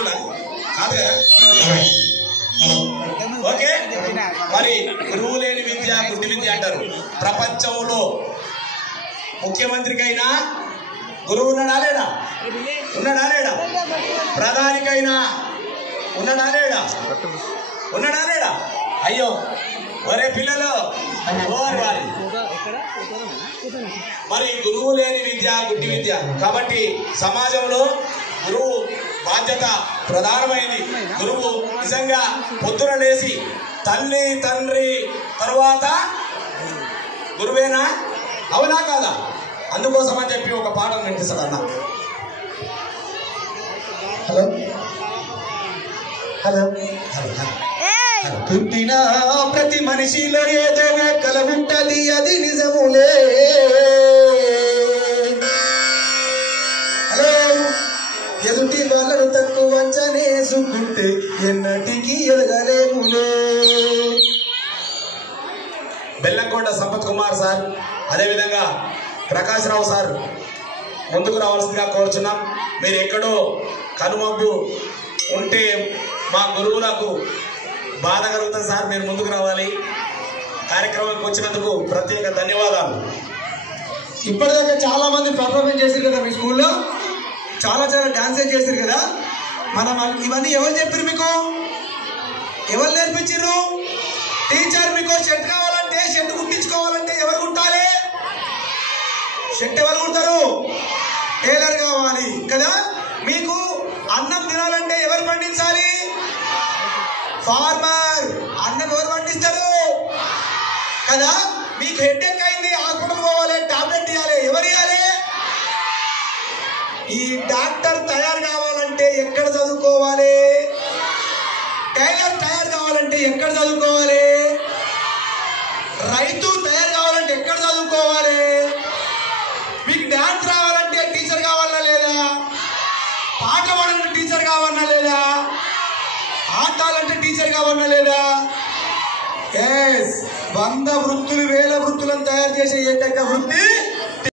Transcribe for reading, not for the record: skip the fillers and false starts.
తెలుగునా కాదు కదా. ఓకే, మరి గురువు లేని విద్య గుడ్డి విద్య అంటారు. ప్రపంచంలో ముఖ్యమంత్రికైనా గురువు ఉన్నాడా లేడా? ఉన్నాడా లేడా? ప్రధానికైనా ఉన్నాడా లేడా? ఉన్నాడా లేడా? అయ్యో ఒరే పిల్లలు, మరి గురువు లేని విద్య గుడ్డి విద్య. కాబట్టి సమాజంలో గురువు బాధ్యత ప్రధానమైనది. గురువు నిజంగా పొద్దున లేచి తల్లి తండ్రి తరువాత గురువేనా? అవునా కాదా? అందుకోసం అని చెప్పి ఒక పాటను వినిపిస్తాడు అన్న. Hello hello hello. పుట్టిన ప్రతి మనిషిలో ఏదో కల ఉంటది, అది నిజములే. హలో, ఎదుటి వాళ్ళను తక్కువ అంచనేసుకుంటే ఎన్నటికీ ఎదగలేములే. బెల్లంకొండ సంపత్ కుమార్ సార్, అదేవిధంగా ప్రకాష్ రావు సార్ ముందుకు రావాల్సిందిగా కోరుచున్నాం. మీరు ఎక్కడో కనుమబ్బు ఉంటే మా గురువులకు బాధ కలుగుతుంది సార్, మీరు ముందుకు రావాలి. కార్యక్రమానికి వచ్చినందుకు ప్రత్యేక ధన్యవాదాలు. ఇప్పటిదాకా చాలా మంది పర్ఫార్మెన్స్ చేశారు కదా మీ స్కూల్లో, చాలా డాన్స్ చేశారు కదా. మనం ఇవన్నీ ఎవరు చెప్పారు మీకు? ఎవరు నేర్పించారు? టీచర్. మీకు షర్ట్ కావాలంటే, షర్ట్ కుట్టించుకోవాలంటే ఎవరు కుట్టాలి? షర్ట్ ఎవరు కుడతారు? టైలర్ కావాలి కదా. మీకు అన్నం తినాలంటే ఎవరు పండించాలి? ఫార్మర్. అన్నం ఎవరు పండిస్తారు కదా. మీకు హెడ్ఏక్ అయింది, హాస్పిటల్ పోవాలి, టాబ్లెట్ ఇవ్వాలి, ఎవరు ఇవ్వాలి? ఈ డాక్టర్ తయారు కావాలంటే ఎక్కడ చదువుకోవాలి? టైలర్ తయారు కావాలంటే ఎక్కడ చదువుకోవాలి? రైతు తయారు కావాలంటే ఎక్కడ చదువుకోవాలి? మీకు డాన్స్ రావాలంటే టీచర్ కావాలా లేదా? పాట పాడాలంటే టీచర్ కావాలన్నా లేదా? ఆటాలంటే టీచర్ కావాలన్నా లేదా? ఎస్, 100 వృత్తులు 1000 వృత్తులను తయారు చేసే ఏకైక వృత్తి